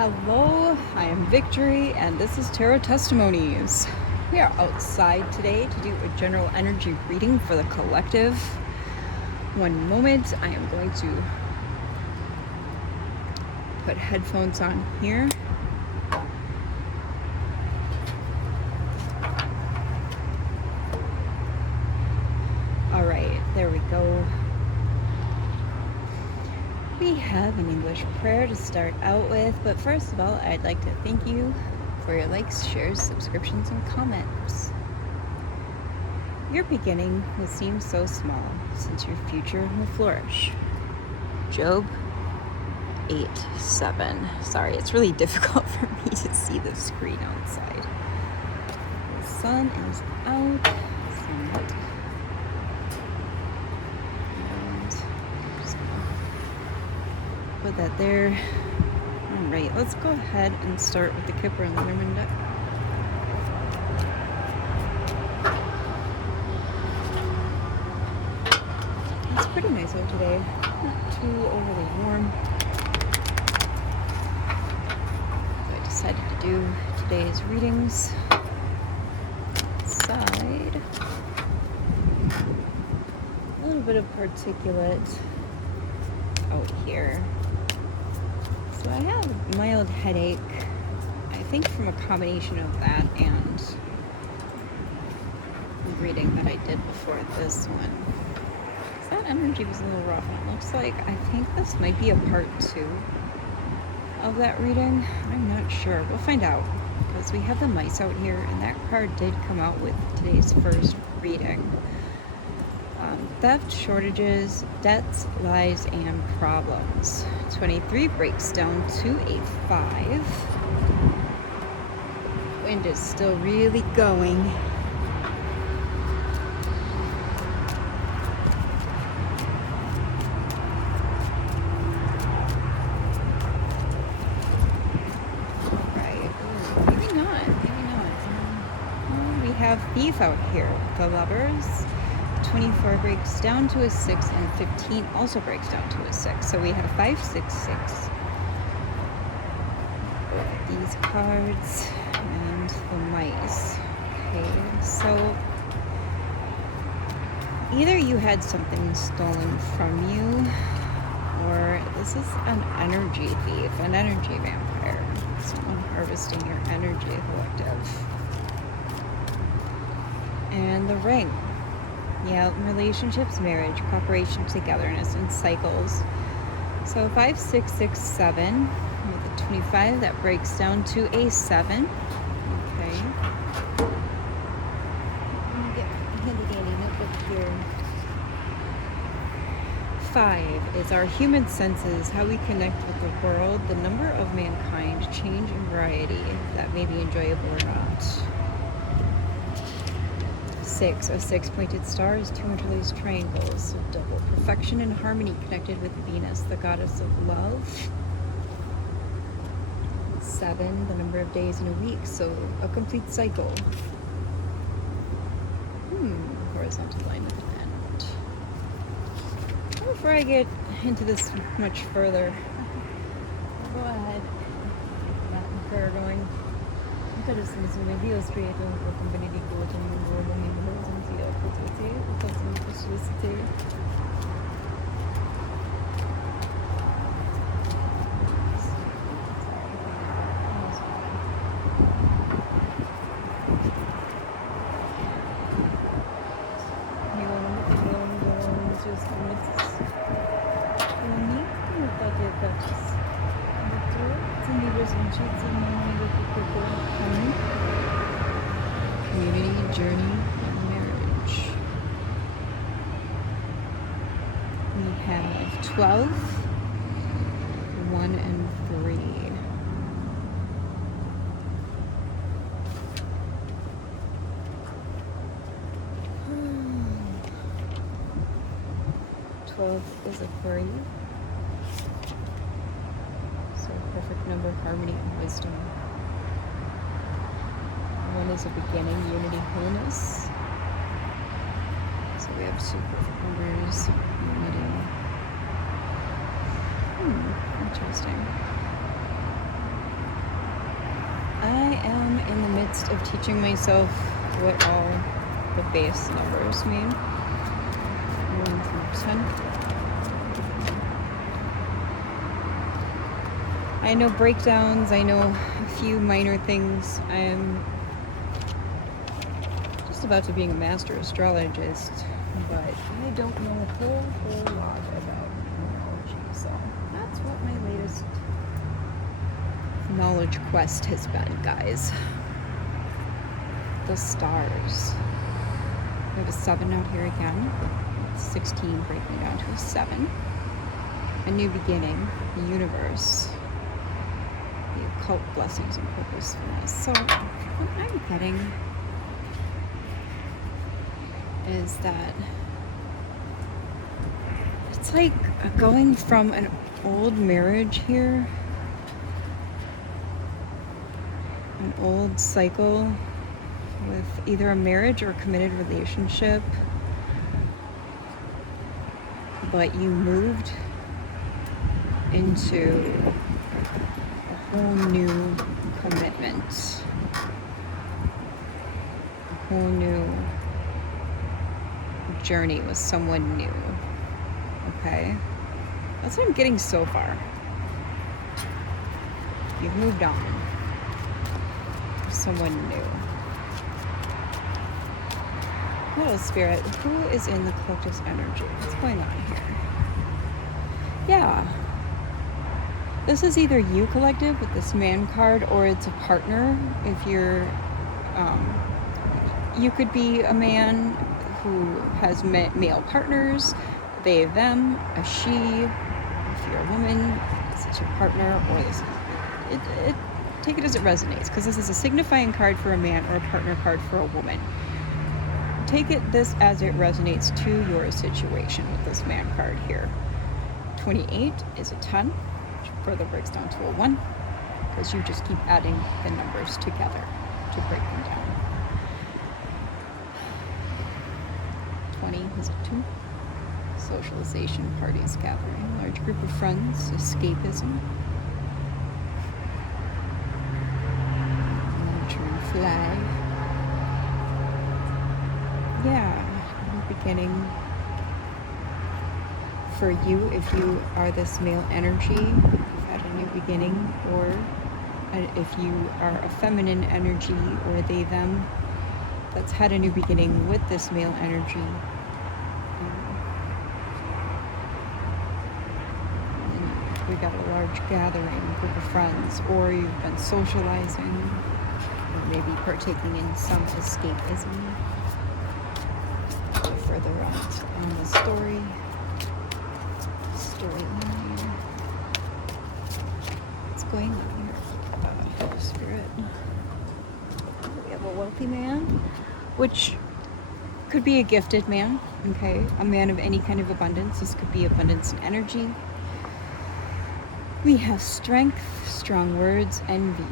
Hello, I am Victory, and this is Tarot Testimonies. We are outside today to do a general energy reading for the collective. One moment, I am going to put headphones on here. All right, there we go. We have an English prayer to start out with, but first of all, I'd like to thank you for your likes, shares, subscriptions, and comments. Your beginning will seem so small, since your future will flourish. Job 8:7. Sorry, it's really difficult for me to see the screen outside. The sun is out. Somewhat. Put that there. All right, let's go ahead and start with the Kipper and Leatherman deck. It's pretty nice out today, not too overly warm. So I decided to do today's readings outside. A little bit of particulate out here. So I have a mild headache, I think from a combination of that and the reading that I did before this one. So that energy was a little rough, and it looks like I think this might be a part 2 of that reading. I'm not sure. We'll find out, because we have the mice out here, and that card did come out with today's first reading. Theft, shortages, debts, lies, and problems. 23 breaks down to a 5. Wind is still really going. Right. Ooh, maybe not. We have thief out here. The lovers. 24 breaks down to a 6, and 15 also breaks down to a 6. So we have 5, 6, 6. These cards and the mice. Okay, so either you had something stolen from you, or this is an energy thief, an energy vampire. Someone harvesting your energy, collective. And the ring. Yeah, relationships, marriage, cooperation, togetherness, and cycles. So 5, 6, 6, 7. With the 25, that breaks down to a 7. Okay. Let me get my handy dandy notebook here. 5 is our human senses, how we connect with the world, the number of mankind, change and variety that may be enjoyable or not. 6, a 6 pointed star is 2 interlaced triangles, so double perfection and harmony connected with Venus, the goddess of love. 7, the number of days in a week, so a complete cycle. Horizontal line with an end. Before I get into this much further, I'll go ahead and get that prayer going. Community, journey, and marriage. We have 12, 1, and 3. 12 is a 3. So perfect number, harmony, and wisdom. 1 is a beginning, unity, wholeness. So we have 2 perfect numbers, unity. Interesting. I am in the midst of teaching myself what all the base numbers mean. 1 through 10. I know breakdowns, I know a few minor things. I'm just about to being a master astrologist, but I don't know a whole lot about numerology, so that's what my latest knowledge quest has been, guys. The stars. We have a 7 out here again. 16 breaking down to a 7. A new beginning, the universe, the occult blessings and purposefulness. So what I'm getting is that it's like going from an old marriage here, an old cycle with either a marriage or a committed relationship, but you moved into a whole new commitment, a whole new journey with someone new. Okay? That's what I'm getting so far. You've moved on with someone new. What is Spirit? Who is in the collective's energy? What's going on here? Yeah. This is either you, collective, with this man card, or it's a partner. If you're, you could be a man who has male partners, they, them, a she. If you're a woman, this is your partner, or this is, take it as it resonates, because this is a signifying card for a man or a partner card for a woman. Take this as it resonates to your situation with this man card here. 28 is a 10, which further breaks down to a 1, because you just keep adding the numbers together to break them down. 20 is a 2. Socialization, parties, gathering, large group of friends, escapism. Lantern flag. Yeah, new beginning. For you, if you are this male energy, you've had a new beginning, or if you are a feminine energy, or they, them, that's had a new beginning with this male energy. And we got a large gathering, group of friends, or you've been socializing, or maybe partaking in some escapism. Further out on the storyline. What's going on here? Spirit. We have a wealthy man, which could be a gifted man, okay? A man of any kind of abundance. This could be abundance in energy. We have strength, strong words, envy,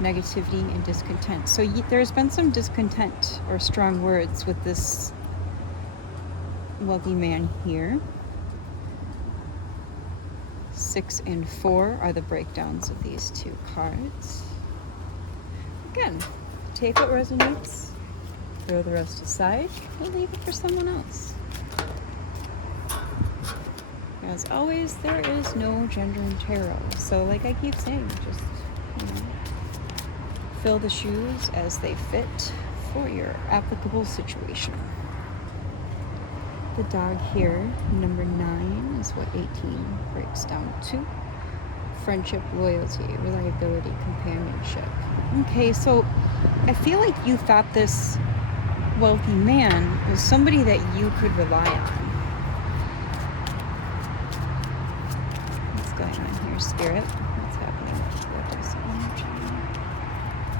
negativity, and discontent. So there's been some discontent or strong words with this wealthy man here. 6 and 4 are the breakdowns of these two cards. Again, take what resonates, throw the rest aside, or leave it for someone else. As always, there is no gender in tarot. So like I keep saying, just, fill the shoes as they fit for your applicable situation. The dog here, number 9, is what 18 breaks down to. Friendship, loyalty, reliability, companionship. Okay, so I feel like you thought this wealthy man was somebody that you could rely on. What's going on here, Spirit? What's happening with this energy?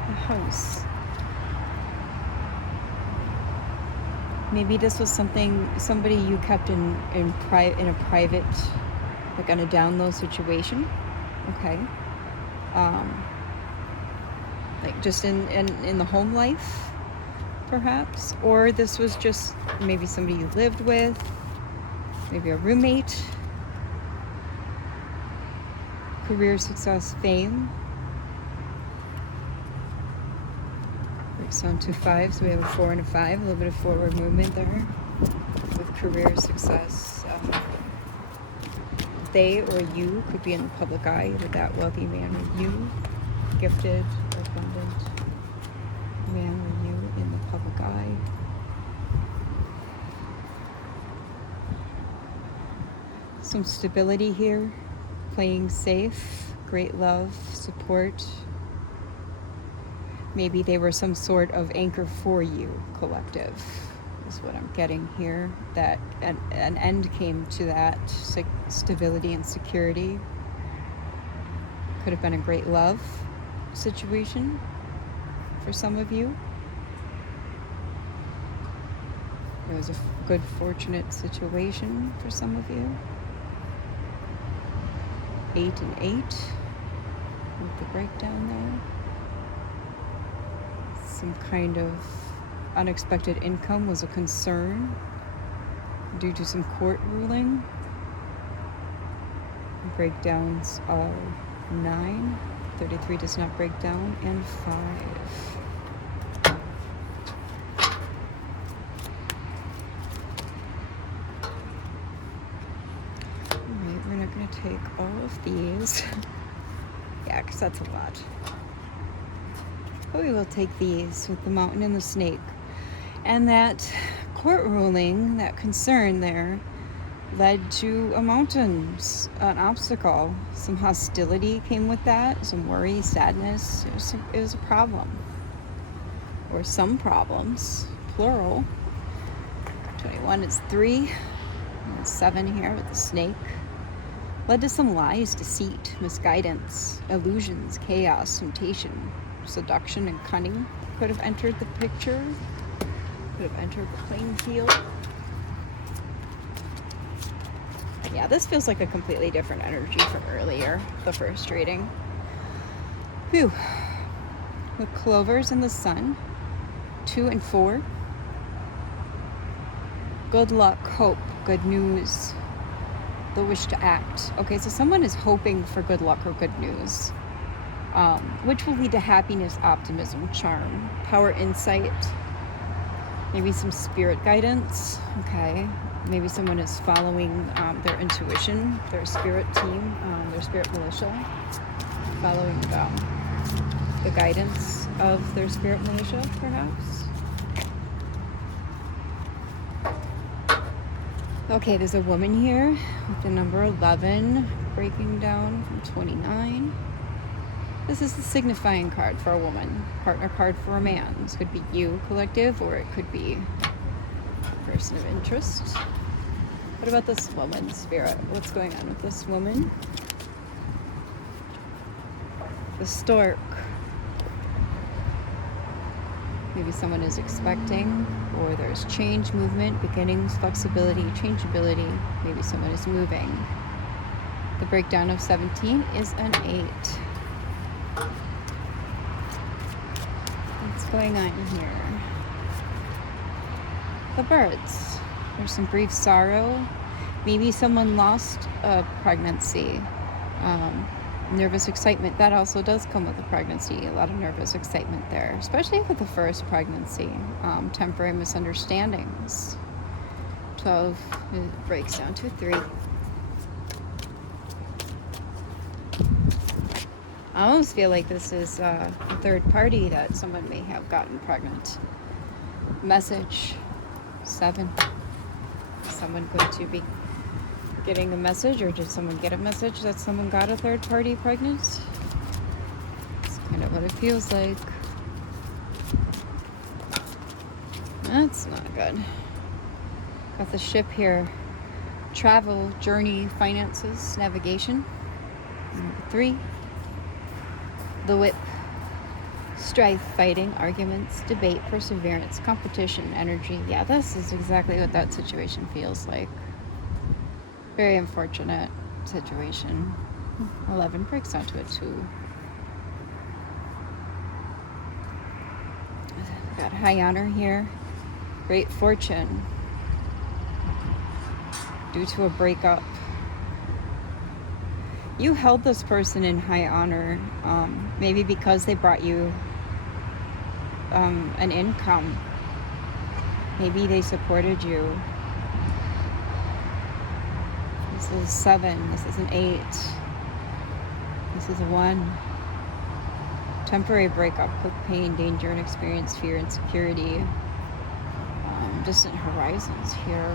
The house. Maybe this was somebody you kept in a private, like on a down low situation, okay? Like just in the home life, perhaps, or this was just maybe somebody you lived with, maybe a roommate. Career, success, fame. breaks down to 5, so we have a 4 and a 5, a little bit of forward movement there with career success. They or you could be in the public eye with that wealthy man or you, gifted, abundant man or you in the public eye. Some stability here, playing safe, great love, support. Maybe they were some sort of anchor for you, collective, is what I'm getting here. That an end came to that stability and security. Could have been a great love situation for some of you. It was a good, fortunate situation for some of you. 8 and 8 with the breakdown there. Some kind of unexpected income was a concern due to some court ruling. Breakdowns are 9, 33 does not break down, and 5. Alright, we're not going to take all of these. Yeah, because that's a lot. But we will take these with the mountain and the snake. And that court ruling, that concern there, led to a mountain, an obstacle. Some hostility came with that, some worry, sadness. It was a problem. Or some problems, plural. 21 is 3. And 7 here with the snake. Led to some lies, deceit, misguidance, illusions, chaos, temptation. Seduction and cunning could have entered the picture, could have entered the playing field. Yeah, this feels like a completely different energy from earlier, the first reading. Whew. With clovers and the sun, 2 and 4. Good luck, hope, good news, the wish to act. Okay, so someone is hoping for good luck or good news. Which will lead to happiness, optimism, charm, power, insight, maybe some spirit guidance. Okay, maybe someone is following their intuition, their spirit team, their spirit militia, following the guidance of their spirit militia, perhaps. Okay, there's a woman here with the number 11 breaking down from 29. This is the signifying card for a woman, partner card for a man. This could be you, collective, or it could be a person of interest. What about this woman, spirit? What's going on with this woman? The stork. Maybe someone is expecting, or there's change, movement, beginnings, flexibility, changeability. Maybe someone is moving. The breakdown of 17 is an 8. What's going on here? The birds. There's some brief sorrow. Maybe someone lost a pregnancy. Nervous excitement. That also does come with a pregnancy. A lot of nervous excitement there, especially with the first pregnancy. Temporary misunderstandings. 12 breaks down to 3. I almost feel like this is a third party that someone may have gotten pregnant. Message 7. Is someone going to be getting a message, or did someone get a message that someone got a third party pregnant? That's kind of what it feels like. That's not good. Got the ship here. Travel, journey, finances, navigation. Number 3. The whip. Strife, fighting, arguments, debate, perseverance, competition, energy. Yeah, this is exactly what that situation feels like. Very unfortunate situation. 11 breaks down to a 2. Got high honor here. Great fortune. Due to a breakup. You held this person in high honor, maybe because they brought you an income. Maybe they supported you. This is 7. This is an 8. This is a 1. Temporary breakup, quick pain, danger, inexperience, fear, insecurity. Distant horizons here.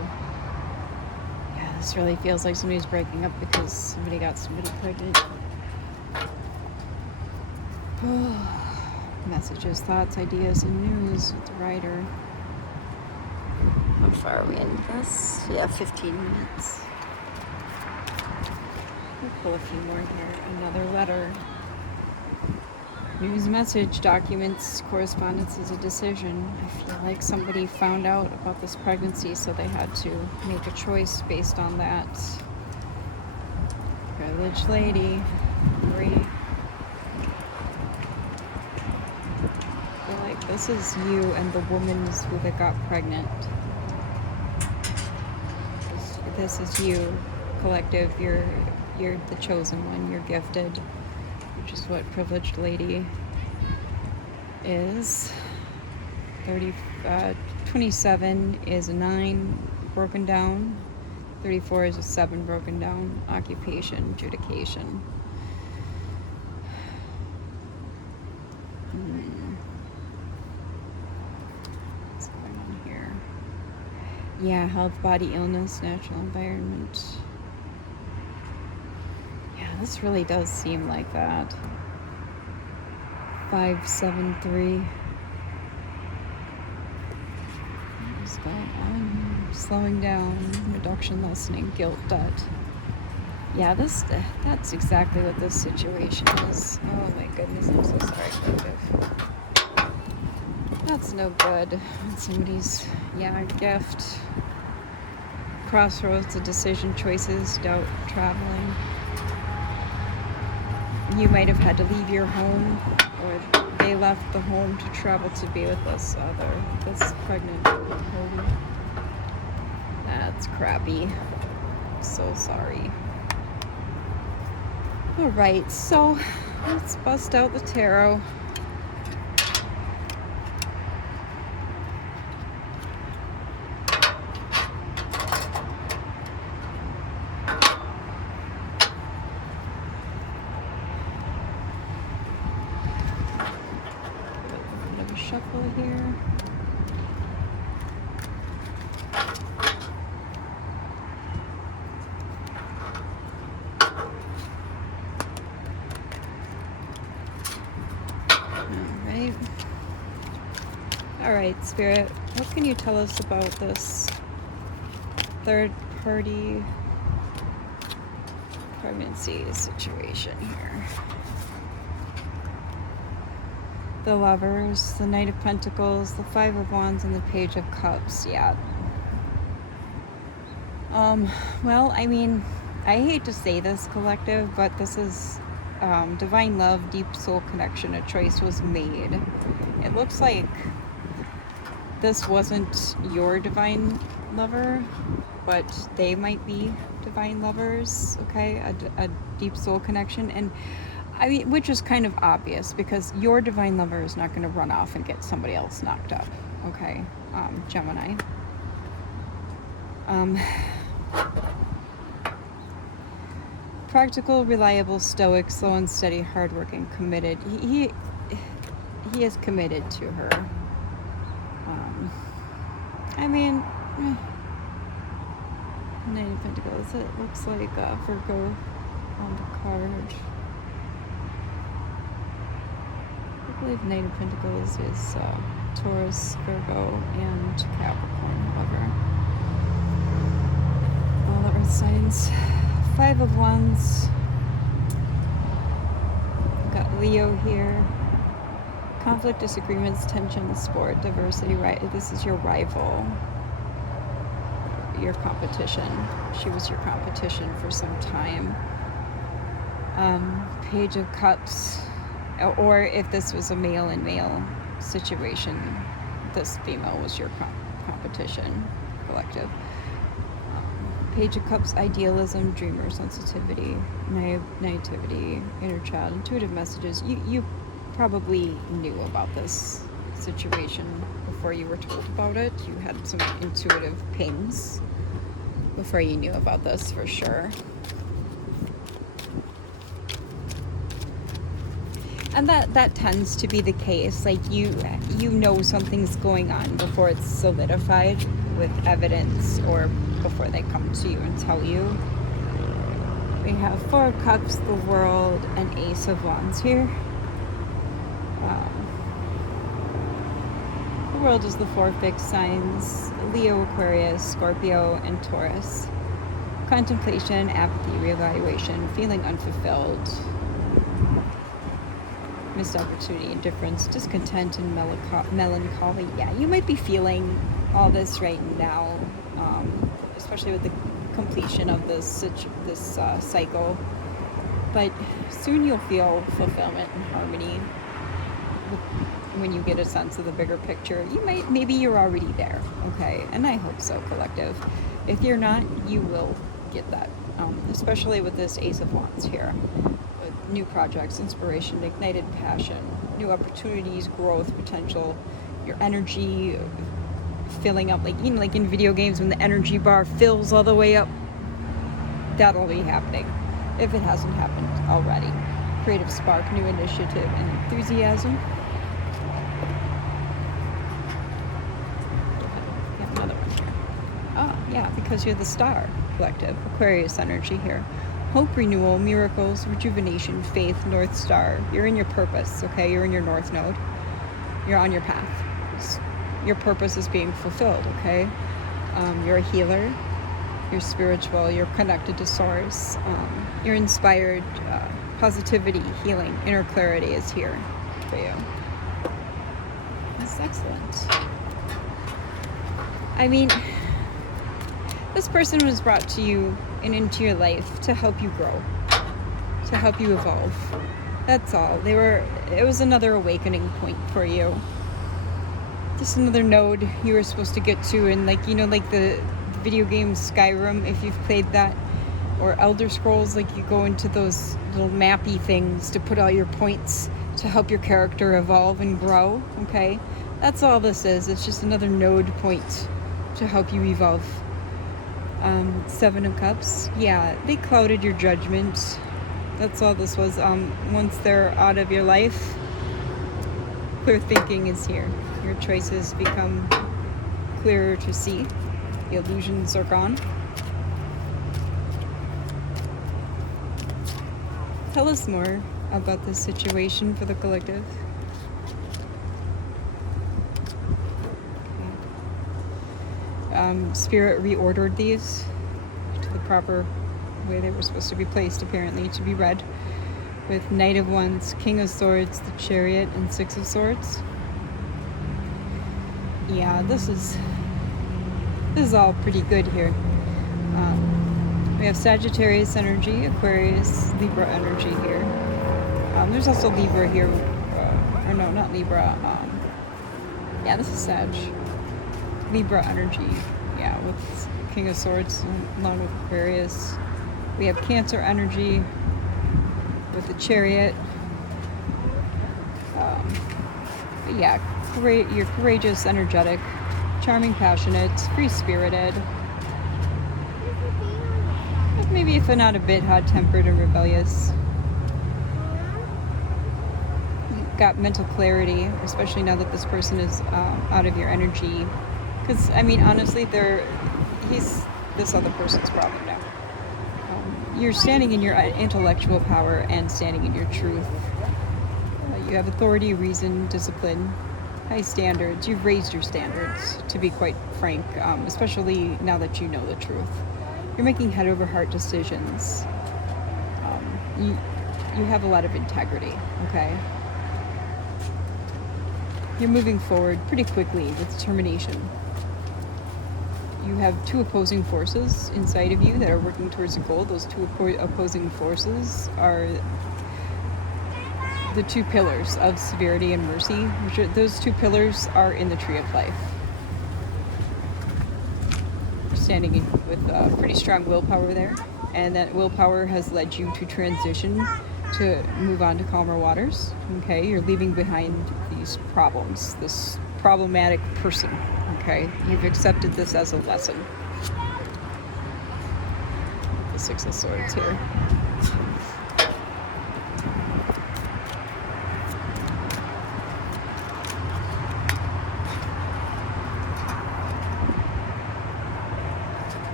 Yeah, this really feels like somebody's breaking up because somebody got somebody pregnant. Messages, thoughts, ideas, and news with the writer. How far are we in this? Yeah, 15 minutes. We'll pull a few more here. Another letter. News, message, documents, correspondence is a decision. I feel like somebody found out about this pregnancy, so they had to make a choice based on that. Privileged lady. 3. I feel like this is you and the woman who that got pregnant. This is you, collective. You're the chosen one. You're gifted. Which is what privileged lady is. 27 is a 9 broken down. 34 is a 7 broken down. Occupation, adjudication. What's going on here? Yeah, health, body, illness, natural environment. This really does seem like that. 573. What's going on? Slowing down, reduction, lessening, guilt, debt. Yeah, that's exactly what this situation is. Oh my goodness, I'm so sorry, collective. That's no good. Somebody's, gift. Crossroads, a decision, choices, doubt, traveling. You might have had to leave your home, or they left the home to travel to be with this pregnant lady. That's crappy. So sorry. All right, so let's bust out the tarot. Shuffle here. All right, Spirit, what can you tell us about this third-party pregnancy situation here? The Lovers, the Knight of Pentacles, the 5 of Wands, and the Page of Cups. Yeah. Well, I mean, I hate to say this, collective, but this is divine love, deep soul connection. A choice was made. It looks like this wasn't your divine lover, but they might be divine lovers, okay? A deep soul connection. And I mean, which is kind of obvious because your divine lover is not going to run off and get somebody else knocked up, okay? Gemini. Practical, reliable, stoic, slow and steady, hardworking, committed. He is committed to her. I mean, Knight of Pentacles. It looks like Virgo on the card. I believe Knight of Pentacles is Taurus, Virgo, and Capricorn, however. All the earth signs. 5 of Wands. We've got Leo here. Conflict, disagreements, tension, sport, diversity, right? This is your rival. Your competition. She was your competition for some time. Page of Cups. Or if this was a male and male situation, this female was your competition, collective. Page of Cups, idealism, dreamer, sensitivity, naivety, inner child, intuitive messages. You probably knew about this situation before you were told about it. You had some intuitive pings before you knew about this for sure. And that tends to be the case. Like you know something's going on before it's solidified with evidence or before they come to you and tell you. We have 4 of Cups, the World, and Ace of Wands here. The World is the 4 fixed signs: Leo, Aquarius, Scorpio, and Taurus. Contemplation, apathy, reevaluation, feeling unfulfilled, missed opportunity, indifference, discontent, and melancholy. Yeah, you might be feeling all this right now, especially with the completion of this cycle. But soon you'll feel fulfillment and harmony when you get a sense of the bigger picture. Maybe you're already there, okay? And I hope so, collective. If you're not, you will get that, especially with this Ace of Wands here. With new projects, inspiration, ignited passion, new opportunities, growth, potential, your energy filling up, like in video games when the energy bar fills all the way up. That'll be happening if it hasn't happened already. Creative spark, new initiative, and enthusiasm. Another one here. Oh, yeah, because you're the star, collective. Aquarius energy here. Hope, renewal, miracles, rejuvenation, faith, North Star. You're in your purpose, okay? You're in your North Node. You're on your path. Your purpose is being fulfilled, okay? You're a healer. You're spiritual. You're connected to Source. You're inspired. Positivity, healing, inner clarity is here for you. That's excellent. I mean, this person was brought to you and into your life to help you grow, to help you evolve. That's all. It was another awakening point for you. Just another node you were supposed to get to, and like the video game Skyrim, if you've played that, or Elder Scrolls, like you go into those little mappy things to put all your points to help your character evolve and grow, okay? That's all this is. It's just another node point to help you evolve. 7 of Cups. Yeah, they clouded your judgment. That's all this was. Once they're out of your life, clear thinking is here. Your choices become clearer to see. The illusions are gone. Tell us more about this situation for the collective. Spirit reordered these to the proper way they were supposed to be placed, apparently, to be read. With Knight of Wands, King of Swords, the Chariot, and 6 of Swords. Yeah, this is all pretty good here. We have Sagittarius energy, Aquarius, Libra energy here. There's also Libra here, or no, not Libra. Yeah, this is Sag. Libra energy, yeah, with King of Swords along with Aquarius. We have Cancer energy with the Chariot. Yeah, you're courageous, energetic, charming, passionate, free-spirited. Maybe if not a bit hot-tempered and rebellious. You've got mental clarity, especially now that this person is out of your energy. Because, I mean, honestly, he's this other person's problem now. You're standing in your intellectual power and standing in your truth. You have authority, reason, discipline, high standards. You've raised your standards, to be quite frank, especially now that you know the truth. You're making head over heart decisions. You have a lot of integrity, okay? You're moving forward pretty quickly with determination. You have 2 opposing forces inside of you that are working towards a goal. Those 2 opposing forces are the 2 pillars of severity and mercy. Those 2 pillars are in the tree of life. You're standing with pretty strong willpower there, and that willpower has led you to transition to move on to calmer waters. Okay, you're leaving behind the these problems, this problematic person, okay? You've accepted this as a lesson. The Six of Swords here.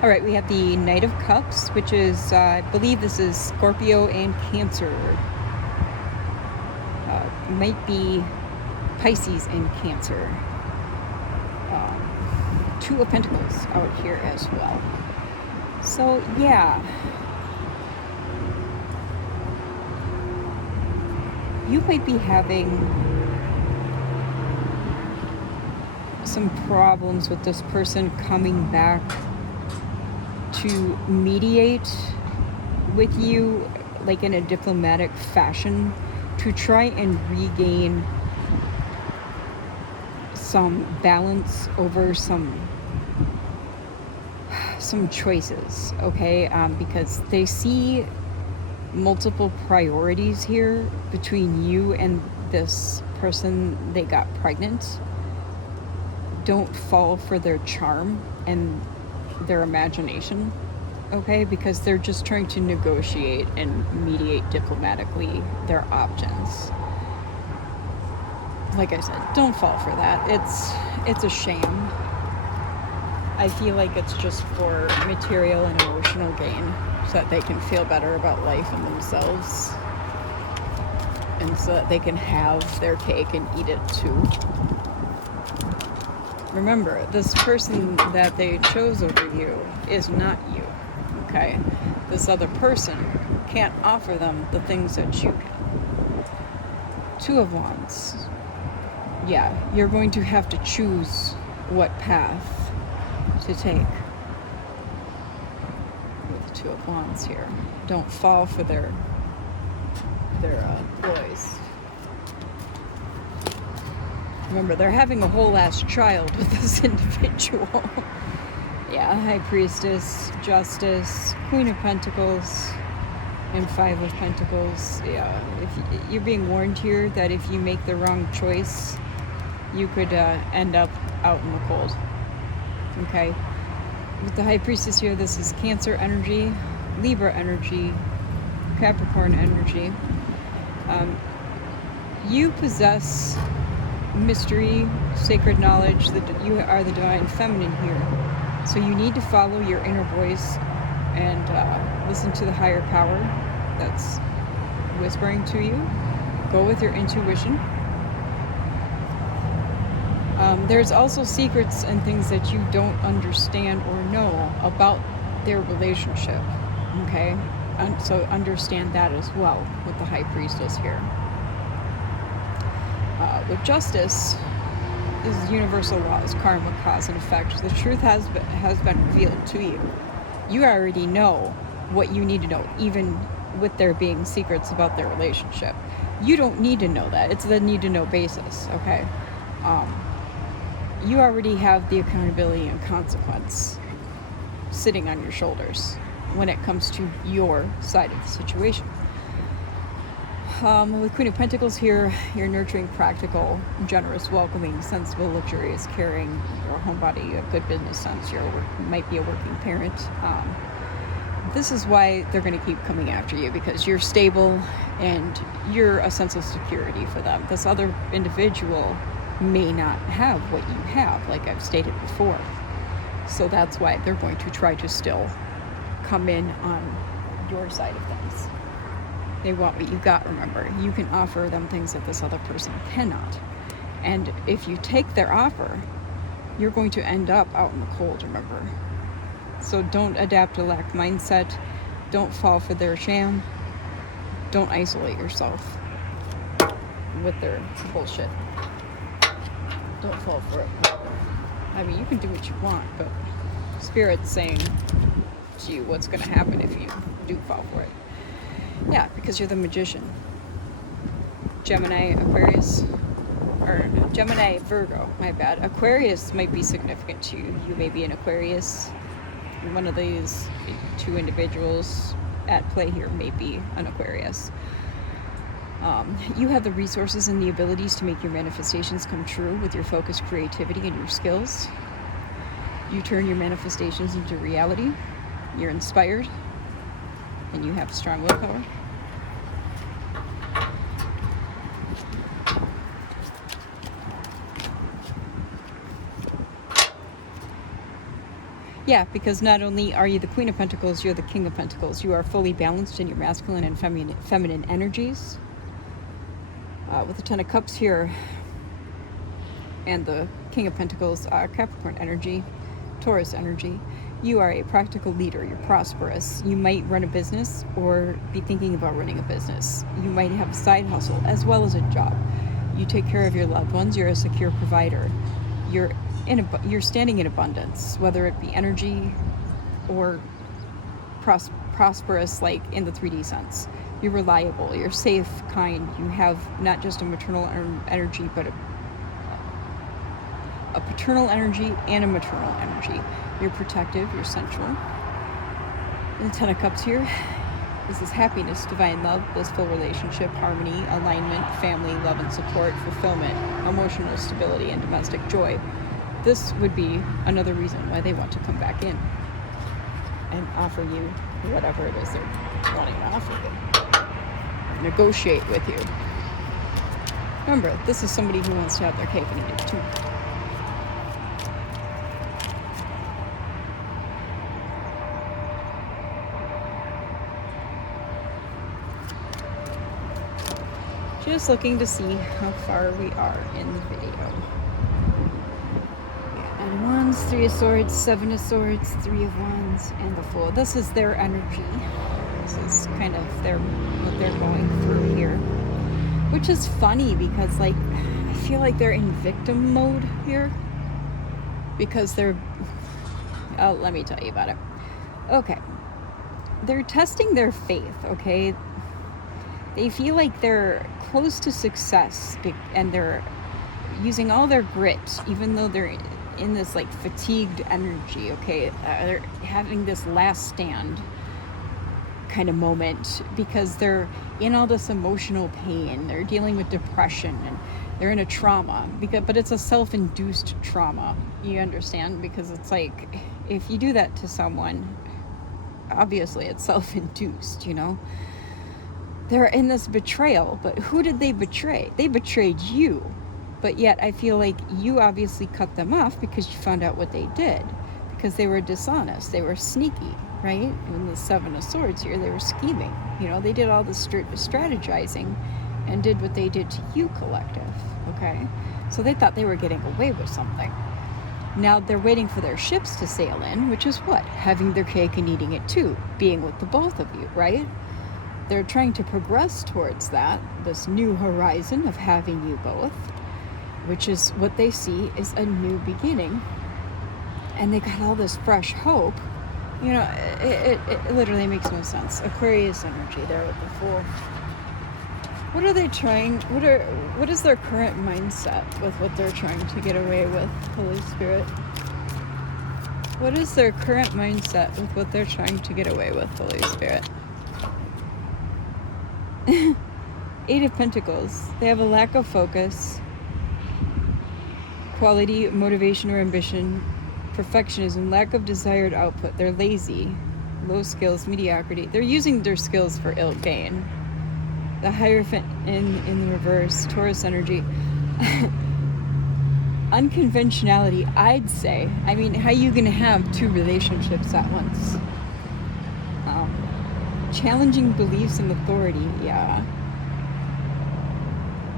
All right, we have the Knight of Cups, which is, I believe this is Scorpio and Cancer. Might be Pisces and Cancer. Two of Pentacles out here as well. So, yeah. You might be having some problems with this person coming back to mediate with you, like in a diplomatic fashion, to try and regain some balance over some choices, okay? Because they see multiple priorities here between you and this person they got pregnant. Don't fall for their charm and their imagination, okay? Because they're just trying to negotiate and mediate diplomatically their options. Like I said, don't fall for that. It's a sham. I feel like it's just for material and emotional gain, so that they can feel better about life and themselves, and so that they can have their cake and eat it too. Remember, this person that they chose over you is not you, okay? This other person can't offer them the things that you can. Two of Wands. Yeah, you're going to have to choose what path to take with the Two of Wands here. Don't fall for their ploys. Remember, they're having a whole ass child with this individual. Yeah, High Priestess, Justice, Queen of Pentacles, and Five of Pentacles. Yeah, if you're being warned here that if you make the wrong choice, you could end up out in the cold. Okay? With the High Priestess here, this is Cancer energy, Libra energy, Capricorn energy. You possess mystery, sacred knowledge, that you are the divine feminine here. So you need to follow your inner voice and listen to the higher power that's whispering to you. Go with your intuition. There's also secrets and things that you don't understand or know about their relationship, okay? And so understand that as well with the High Priestess here. With Justice, this is universal laws, karma, cause, and effect. The truth has been revealed to you. You already know what you need to know, even with there being secrets about their relationship. You don't need to know that. It's the need to know basis, okay? You already have the accountability and consequence sitting on your shoulders when it comes to your side of the situation. With Queen of Pentacles here, you're nurturing, practical, generous, welcoming, sensible, luxurious, caring. You're a homebody, a good business sense. You might be a working parent. This is why they're going to keep coming after you, because you're stable and you're a sense of security for them. This other individual may not have what you have, like I've stated before. So that's why they're going to try to still come in on your side of things. They want what you got, remember. You can offer them things that this other person cannot. And if you take their offer, you're going to end up out in the cold, remember. So don't adapt a lack mindset. Don't fall for their sham. Don't isolate yourself with their bullshit. Don't fall for it. I mean, you can do what you want, but Spirit's saying to you what's going to happen if you do fall for it. Yeah, because you're the Magician. Gemini, Aquarius, or no, Gemini, Virgo, my bad. Aquarius might be significant to you. You may be an Aquarius. One of these two individuals at play here may be an Aquarius. You have the resources and the abilities to make your manifestations come true with your focused creativity and your skills. You turn your manifestations into reality. You're inspired, and you have strong willpower. Yeah, because not only are you the Queen of Pentacles, you're the King of Pentacles. You are fully balanced in your masculine and feminine energies. With the Ten of Cups here and the King of Pentacles, Capricorn energy, Taurus energy. You are a practical leader. You're prosperous. You might run a business or be thinking about running a business. You might have a side hustle as well as a job. You take care of your loved ones. You're a secure provider. You're standing in abundance, whether it be energy or prosperous, like in the 3D sense. You're reliable. You're safe, kind. You have not just a maternal energy, but a paternal energy and a maternal energy. You're protective. You're sensual. And the Ten of Cups here is this happiness, divine love, blissful relationship, harmony, alignment, family, love and support, fulfillment, emotional stability, and domestic joy. This would be another reason why they want to come back in and offer you whatever it is they're wanting to offer you. Negotiate with you. Remember, this is somebody who wants to have their cake and eat it too. Just looking to see how far we are in the video. Nine of Wands, Three of Swords, Seven of Swords, Three of Wands, and the Fool. This is their energy. This is kind of what they're going through here. Which is funny because, like, I feel like they're in victim mode here. Because they're... Oh, let me tell you about it. Okay. They're testing their faith, okay? They feel like they're close to success and they're using all their grit, even though they're in this like fatigued energy, okay? They're having this last stand kind of moment because they're in all this emotional pain. They're dealing with depression and they're in a trauma, but it's a self-induced trauma. You understand? Because it's like, if you do that to someone, obviously it's self-induced, you know? They're in this betrayal, but who did they betray? They betrayed you. But yet I feel like you obviously cut them off because you found out what they did. Because they were dishonest. They were sneaky, right? In the Seven of Swords here, they were scheming. You know, they did all the strategizing and did what they did to you, collective, okay? So they thought they were getting away with something. Now they're waiting for their ships to sail in, which is what? Having their cake and eating it too. Being with the both of you, right? They're trying to progress towards that, this new horizon of having you both, which is what they see is a new beginning. And they got all this fresh hope. You know, it literally makes no sense. Aquarius energy there with the Fool. What are they trying, what is their current mindset with what they're trying to get away with, Holy Spirit? What is their current mindset with what they're trying to get away with, Holy Spirit? Eight of Pentacles. They have a lack of focus, quality, motivation, or ambition, perfectionism, lack of desired output. They're lazy, low skills, mediocrity. They're using their skills for ill gain. The Hierophant in the reverse, Taurus energy. Unconventionality, I'd say. I mean, how are you going to have two relationships at once? Challenging beliefs and authority, yeah.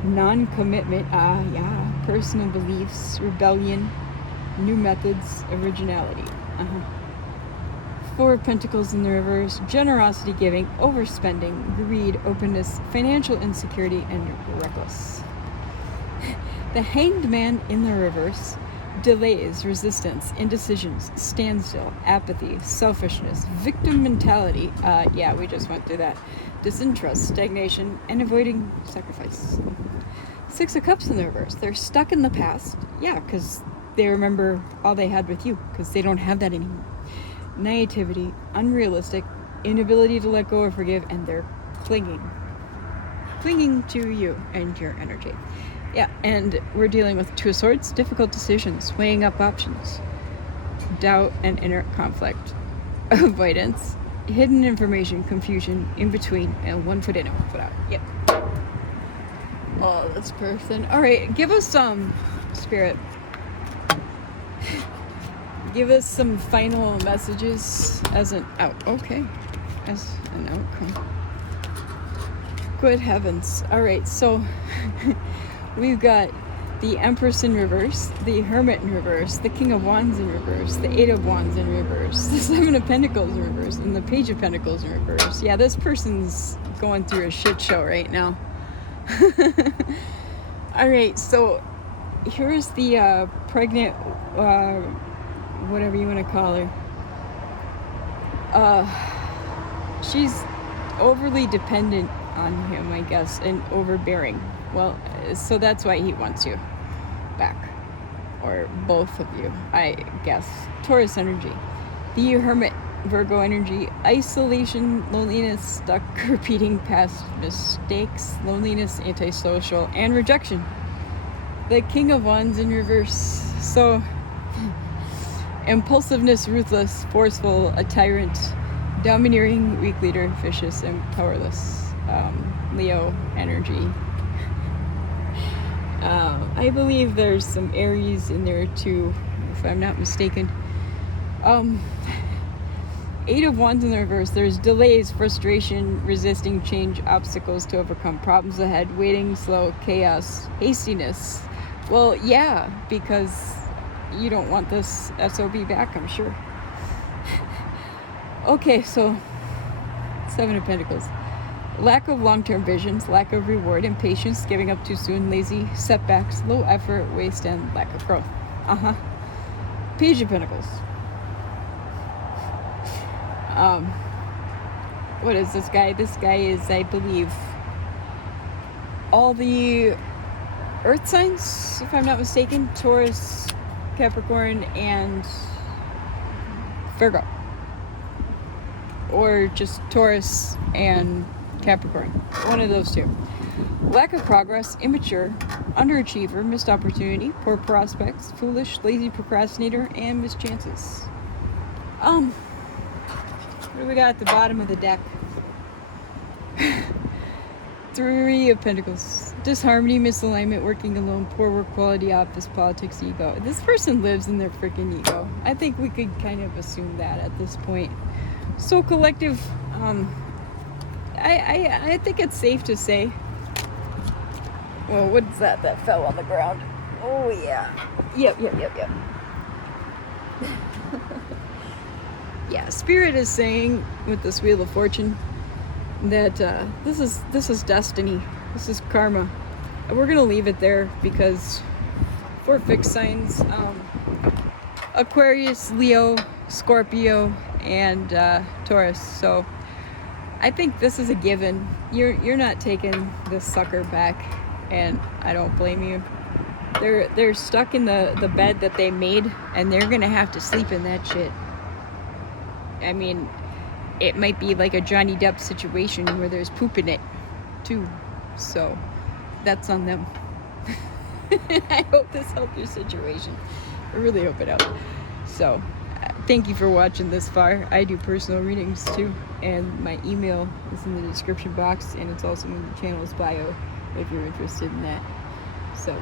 Non-commitment, yeah. Personal beliefs, rebellion, new methods, originality. Four of Pentacles in the reverse, generosity giving, overspending, greed, openness, financial insecurity, and reckless. The Hanged Man in the reverse, delays, resistance, indecisions, standstill, apathy, selfishness, victim mentality. Yeah, we just went through that. Disinterest, stagnation, and avoiding sacrifice. Six of Cups in the reverse. They're stuck in the past. Yeah, because they remember all they had with you, because they don't have that anymore. Naivety, unrealistic, inability to let go or forgive, and they're clinging to you and your energy. Yeah, and we're dealing with Two of Swords, difficult decisions, weighing up options, doubt and inner conflict, avoidance, hidden information, confusion, in between, and 1 foot in and 1 foot out. Yep. Oh, this person. All right, give us some, Spirit. Give us some final messages as an outcome. Good heavens. All right, so we've got the Empress in reverse, the Hermit in reverse, the King of Wands in reverse, the Eight of Wands in reverse, the Seven of Pentacles in reverse, and the Page of Pentacles in reverse. Yeah, this person's going through a shit show right now. All right, so here's the pregnant, whatever you want to call her. She's overly dependent on him, I guess, and overbearing. Well, so that's why he wants you back, or both of you, I guess. Taurus energy, the Hermit, Virgo energy, isolation, loneliness, stuck repeating past mistakes, loneliness, antisocial, and rejection. The King of Wands in reverse. So impulsiveness, ruthless, forceful, a tyrant, domineering, weak leader, vicious, and powerless. Leo energy. I believe there's some Aries in there too, if I'm not mistaken. Eight of Wands in the reverse. There's delays, frustration, resisting change, obstacles to overcome, problems ahead, waiting, slow, chaos, hastiness. Well, yeah, because you don't want this SOB back, I'm sure. Okay, so Seven of Pentacles. Lack of long-term visions, lack of reward, impatience, giving up too soon, lazy, setbacks, low effort, waste, and lack of growth. Page of Pentacles. What is this guy? This guy is, I believe, all the earth signs, if I'm not mistaken. Taurus, Capricorn, and Virgo. Or just Taurus and Capricorn. One of those two. Lack of progress, immature, underachiever, missed opportunity, poor prospects, foolish, lazy procrastinator, and missed chances. What do we got at the bottom of the deck? Three of Pentacles. Disharmony, misalignment, working alone, poor work quality, office politics, ego. This person lives in their freaking ego. I think we could kind of assume that at this point. So collective, I think it's safe to say. Well, what's that fell on the ground? Oh yeah. Yep. Yeah, Spirit is saying with this Wheel of Fortune that this is destiny. This is karma. And we're gonna leave it there because 4 fixed signs: Aquarius, Leo, Scorpio, and Taurus. So I think this is a given. You're not taking this sucker back, and I don't blame you. They're stuck in the bed that they made, and they're gonna have to sleep in that shit. I mean, it might be like a Johnny Depp situation where there's poop in it too. So that's on them. I hope this helped your situation. I really hope it helped. So thank you for watching this far. I do personal readings too, and my email is in the description box, and it's also in the channel's bio if you're interested in that. So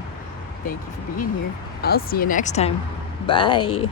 thank you for being here. I'll see you next time. Bye.